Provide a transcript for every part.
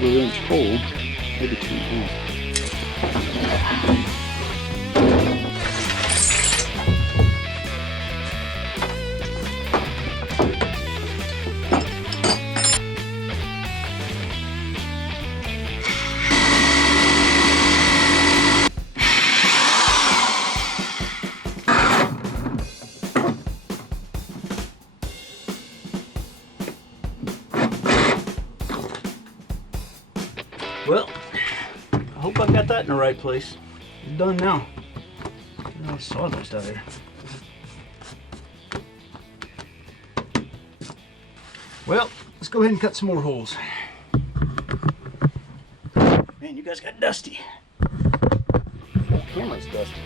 1/4" hole, maybe 2.5. Well, I hope I got that in the right place. It's done now. Nice sawdust out there. Well, let's go ahead and cut some more holes. Man, you guys got dusty. The camera's dusty.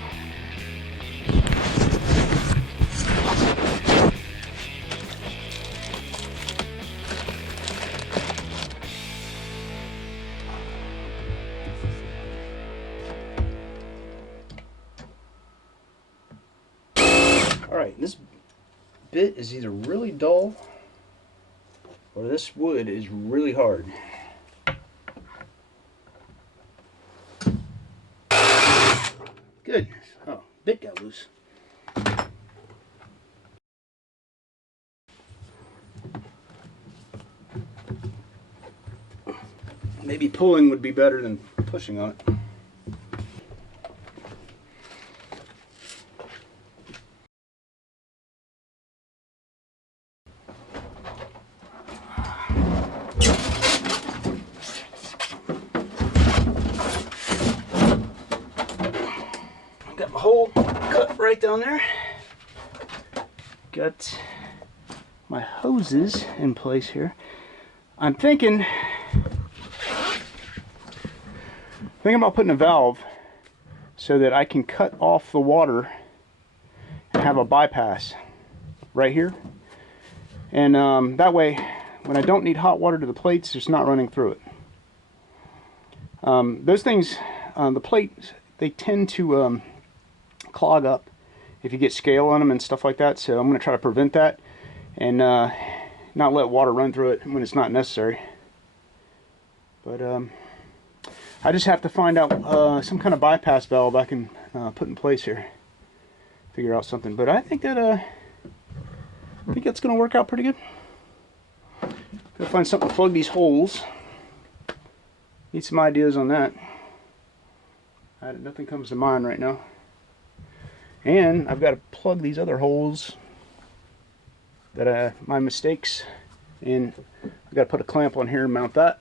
Alright, this bit is either really dull or this wood is really hard. Good. Oh, bit got loose. Maybe pulling would be better than pushing on it. Got my hole cut right down there. Got my hoses in place here. I'm thinking about putting a valve so that I can cut off the water and have a bypass right here. And that way, when I don't need hot water to the plates, it's not running through it. Those things, the plates, they tend to clog up if you get scale on them and stuff like that, so I'm going to try to prevent that and not let water run through it when it's not necessary. But I just have to find out some kind of bypass valve I can put in place here, figure out something. But I think that's going to work out pretty good. Gotta find something to plug these holes. Need some ideas on that. Nothing comes to mind right now. And I've got to plug these other holes that my mistakes, and I've got to put a clamp on here and mount that.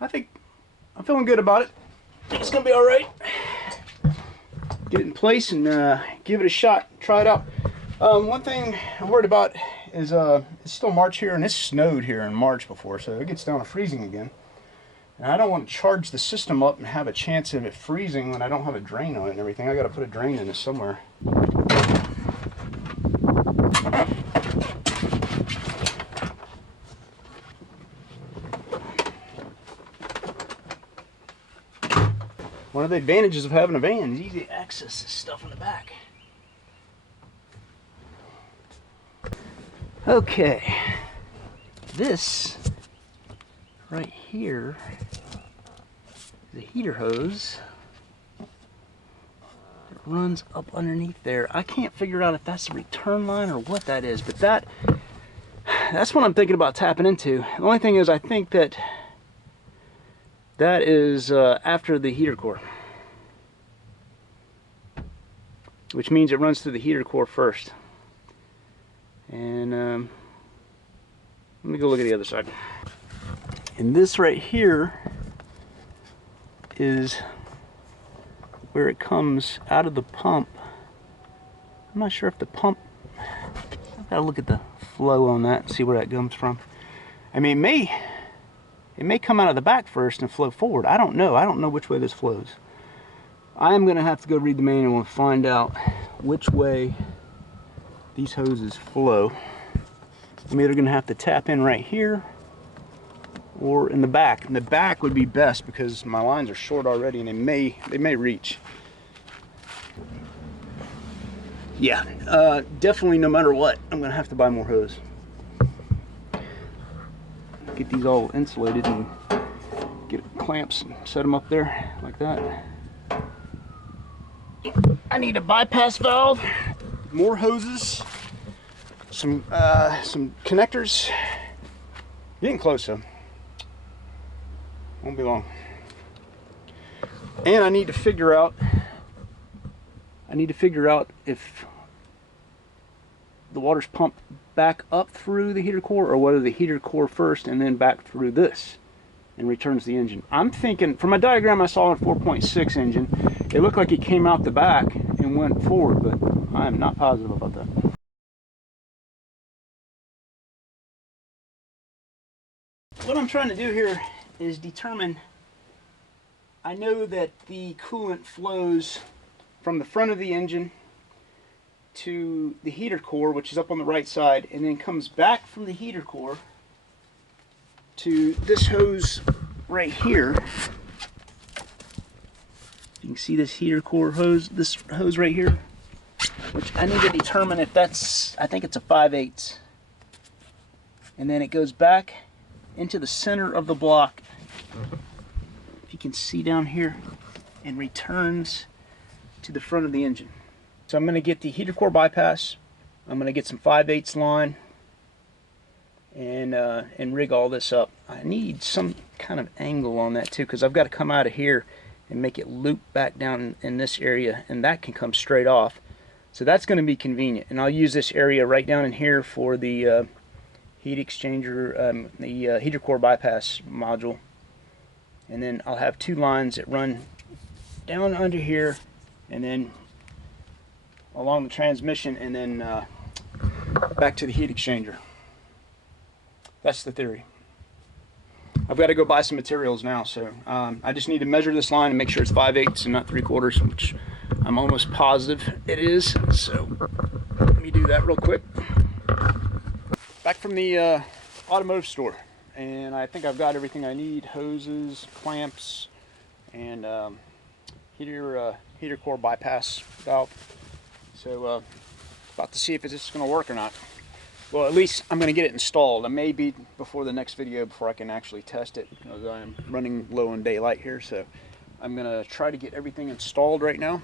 I think I'm feeling good about it. I think it's gonna be all right. Get it in place and give it a shot. Try it out. One thing I'm worried about is it's still March here, and it's snowed here in March before, so it gets down to freezing again. And I don't want to charge the system up and have a chance of it freezing when I don't have a drain on it and everything. I got to put a drain in it somewhere. One of the advantages of having a van is easy to access this stuff in the back. Okay, this right here is a heater hose that runs up underneath there. I can't figure out if that's the return line or what that is, but that's what I'm thinking about tapping into. The only thing is, I think that is after the heater core, which means it runs through the heater core first. And let me go look at the other side. And this right here is where it comes out of the pump. I'm not sure if the pump, I've got to look at the flow on that and see where that comes from. I mean, it may come out of the back first and flow forward. I don't know. I don't know which way this flows. I am going to have to go read the manual and find out which way these hoses flow. I'm either going to have to tap in right here or in the back. And the back would be best because my lines are short already and they may reach. Yeah, definitely no matter what, I'm going to have to buy more hose. Get these all insulated and get clamps and set them up there like that. I need a bypass valve, more hoses, some connectors. Getting close though. Won't be long. And I need to figure out if the water's pumped back up through the heater core or whether the heater core first and then back through this and returns the engine. I'm thinking, from a diagram I saw in 4.6 engine, it looked like it came out the back and went forward, but I'm not positive about that. What I'm trying to do here is determine, I know that the coolant flows from the front of the engine to the heater core, which is up on the right side, and then comes back from the heater core to this hose right here. You can see this heater core hose, this hose right here, which I need to determine if that's, I think it's a 5/8. And then it goes back into the center of the block, if you can see down here, and returns to the front of the engine. So I'm going to get the heater core bypass. I'm going to get some 5/8 line and rig all this up. I need some kind of angle on that too, because I've got to come out of here and make it loop back down in this area, and that can come straight off. So that's going to be convenient, and I'll use this area right down in here for the heat exchanger, the heater core bypass module. And then I'll have two lines that run down under here and then along the transmission and then back to the heat exchanger. That's the theory. I've got to go buy some materials now, so I just need to measure this line and make sure it's 5/8 and not 3/4, which I'm almost positive it is. So let me do that real quick. Back from the automotive store, and I think I've got everything I need: hoses, clamps, and heater core bypass valve. So about to see if it's going to work or not. Well, at least I'm going to get it installed. It may be before the next video before I can actually test it, because I'm running low on daylight here. So I'm going to try to get everything installed right now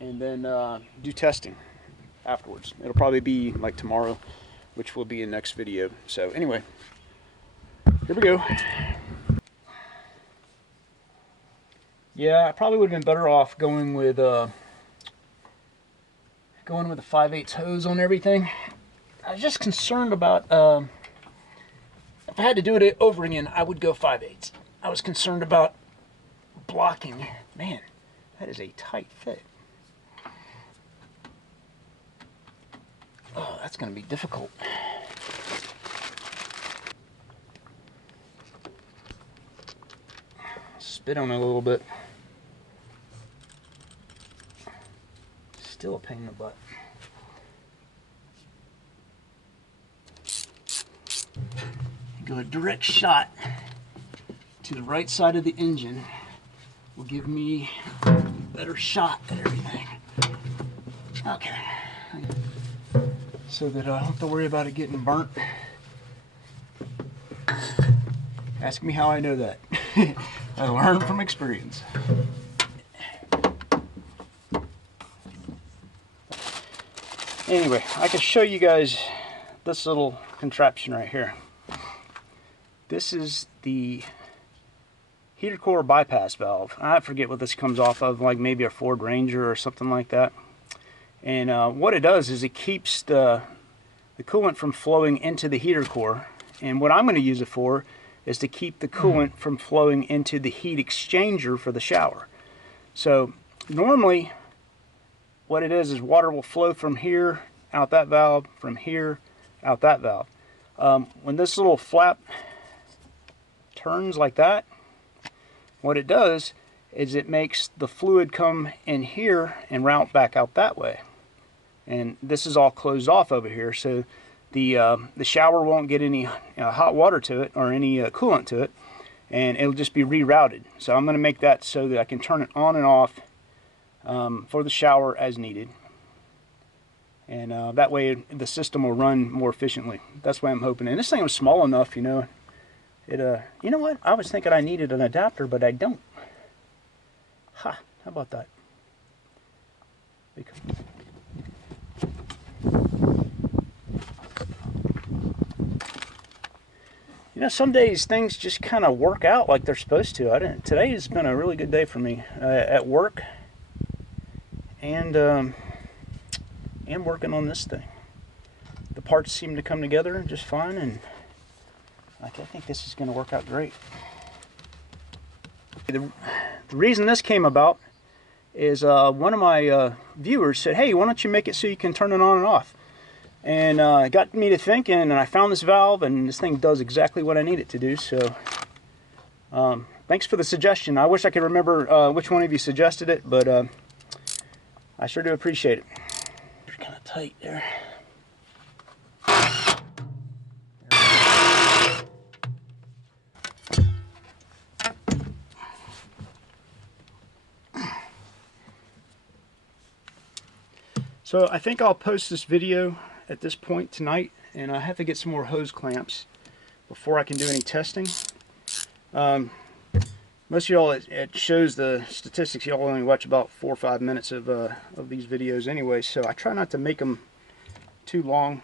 and then do testing afterwards. It'll probably be like tomorrow, which will be in the next video. So anyway, here we go. Yeah, I probably would have been better off going with a 5/8 hose on everything. I was just concerned about if I had to do it over again, I would go 5/8. I was concerned about blocking. Man, that is a tight fit. Oh, that's going to be difficult. Spit on it a little bit. Still a pain in the butt. Go a direct shot to the right side of the engine will give me a better shot at everything. Okay. So that I don't have to worry about it getting burnt. Ask me how I know that. I learned from experience. Anyway, I can show you guys this little contraption right here. This is the heater core bypass valve. I forget what this comes off of, like maybe a Ford Ranger or something like that. And what it does is it keeps the coolant from flowing into the heater core. And what I'm going to use it for is to keep the coolant from flowing into the heat exchanger for the shower. So normally what it is water will flow from here out that valve, from here out that valve. When this little flap turns like that, what it does is it makes the fluid come in here and route back out that way. And this is all closed off over here, so the shower won't get any hot water to it or any coolant to it, and it'll just be rerouted. So I'm going to make that so that I can turn it on and off for the shower as needed, and that way the system will run more efficiently. That's why I'm hoping. And this thing was small enough, you know, You know what? I was thinking I needed an adapter, but I don't. Ha! How about that? You know, some days things just kind of work out like they're supposed to. Today has been a really good day for me at work, and working on this thing. The parts seem to come together just fine, and I think this is going to work out great. The reason this came about is one of my viewers said, "Hey, why don't you make it so you can turn it on and off?" And it got me to thinking, and I found this valve, and this thing does exactly what I need it to do. So thanks for the suggestion. I wish I could remember which one of you suggested it, but I sure do appreciate it. It's kind of tight there. So I think I'll post this video at this point tonight, and I have to get some more hose clamps before I can do any testing. Most of y'all, it shows the statistics, y'all only watch about 4 or 5 minutes of these videos anyway, so I try not to make them too long.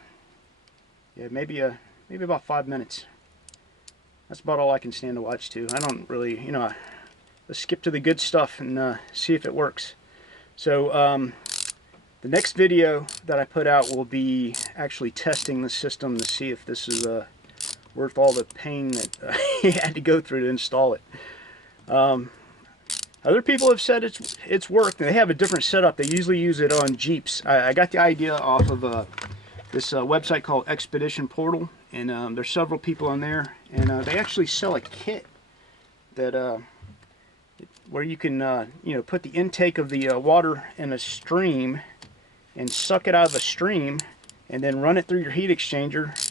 Yeah, maybe about 5 minutes. That's about all I can stand to watch too. I don't really, you know, let's skip to the good stuff and see if it works. So the next video that I put out will be actually testing the system to see if this is worth all the pain that you had to go through to install it. Other people have said it's worked. They have a different setup. They usually use it on Jeeps. I got the idea off of this website called Expedition Portal, and there's several people on there, and they actually sell a kit that where you can you know, put the intake of the water in a stream and suck it out of the stream, and then run it through your heat exchanger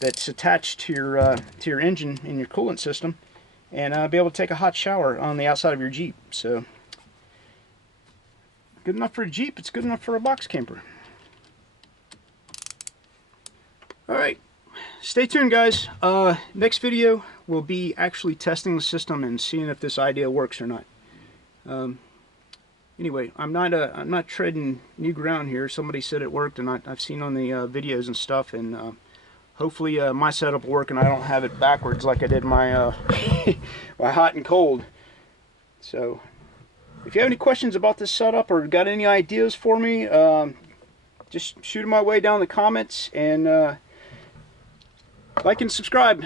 that's attached to your engine and your coolant system, and be able to take a hot shower on the outside of your Jeep. So good enough for a Jeep, it's good enough for a box camper. Alright, stay tuned guys. Next video will be actually testing the system and seeing if this idea works or not. Anyway, I'm not treading new ground here. Somebody said it worked, and I've seen on the videos and stuff, and hopefully my setup will work, and I don't have it backwards like I did my my hot and cold. So if you have any questions about this setup or got any ideas for me, just shoot them my way down in the comments, and like and subscribe.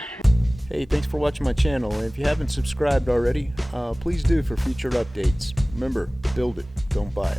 Hey, thanks for watching my channel, and if you haven't subscribed already, please do for future updates. Remember, build it, don't buy it.